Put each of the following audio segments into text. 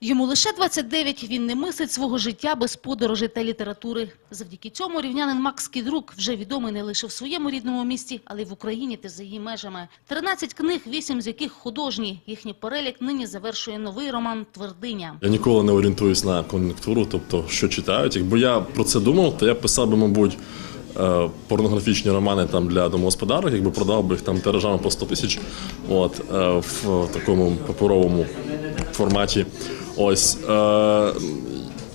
Йому лише 29, він не мислить свого життя без подорожей та літератури. Завдяки цьому рівнянин Макс Кідрук вже відомий не лише в своєму рідному місті, але й в Україні та за її межами. 13 книг, 8 з яких художні. Їхній перелік нині завершує новий роман «Твердиня». Я ніколи не орієнтуюсь на кон'юнктуру, тобто що читають. Якби я про це думав, то я писав би, мабуть, порнографічні романи там для домогосподарок, якби продав би їх там тиражами по 100 тисяч, от е, в такому паперовому форматі. Ось е,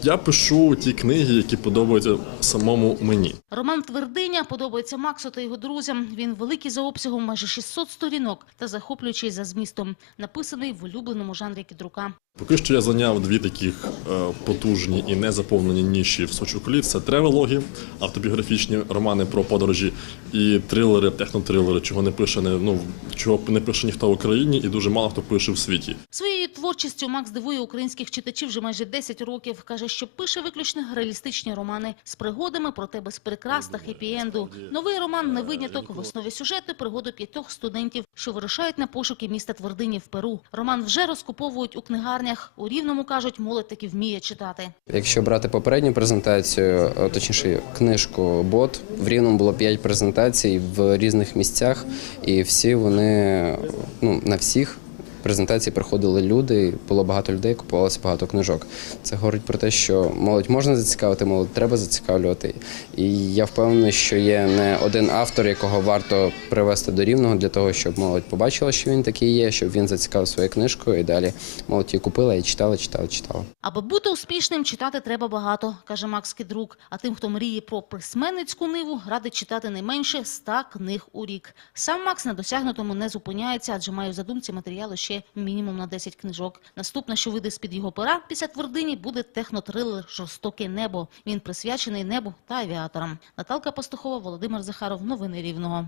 я пишу ті книги, які подобаються самому мені. Роман «Твердиня» подобається Максу та його друзям. Він великий за обсягом, майже 600 сторінок та захоплюючий за змістом. Написаний в улюбленому жанрі Кідрука. Поки що я зайняв дві таких е, потужні і незаповнені ніші в Сочуколі. Це тревелоги, автобіографічні романи про подорожі і трилери, технотрилери, чого не пише не ну чого не пише ніхто в Україні, і дуже мало хто пише в світі. Своєю творчістю Макс дивує українських читачів вже майже 10 років. Каже, що пише виключно реалістичні романи з пригодами, проте без прикрас та хеппі-енду. Новий роман не виняток. В основі сюжету пригоду п'ятьох студентів, що вирушають на пошуки міста Твердині в Перу. Роман вже розкуповують у книгарнях. У Рівному, кажуть, молодь таки вміє читати. Якщо брати попередню презентацію, точніше книжку Бот, в Рівному було 5 презентацій в різних місцях, і всі вони ну на всіх. Презентації приходили люди, було багато людей, купувалося багато книжок. Це говорить про те, що молодь можна зацікавити, молодь треба зацікавлювати. І я впевнений, що є не один автор, якого варто привести до рівного для того, щоб молодь побачила, що він такий є, щоб він зацікавив своєю книжкою. І далі молодь її купила і читала, читала, читала. Аби бути успішним, читати треба багато, каже Макс Кідрук. А тим, хто мріє про письменницьку ниву, радить читати не менше 100 книг у рік. Сам Макс на досягнутому не зупиняється, адже має в задумці матеріалу ще мінімум на 10 книжок. Наступне, що вийде з-під його пера після твердині, буде технотрилер «Жорстоке небо». Він присвячений небу та авіаторам. Наталка Пастухова, Володимир Захаров. Новини Рівного.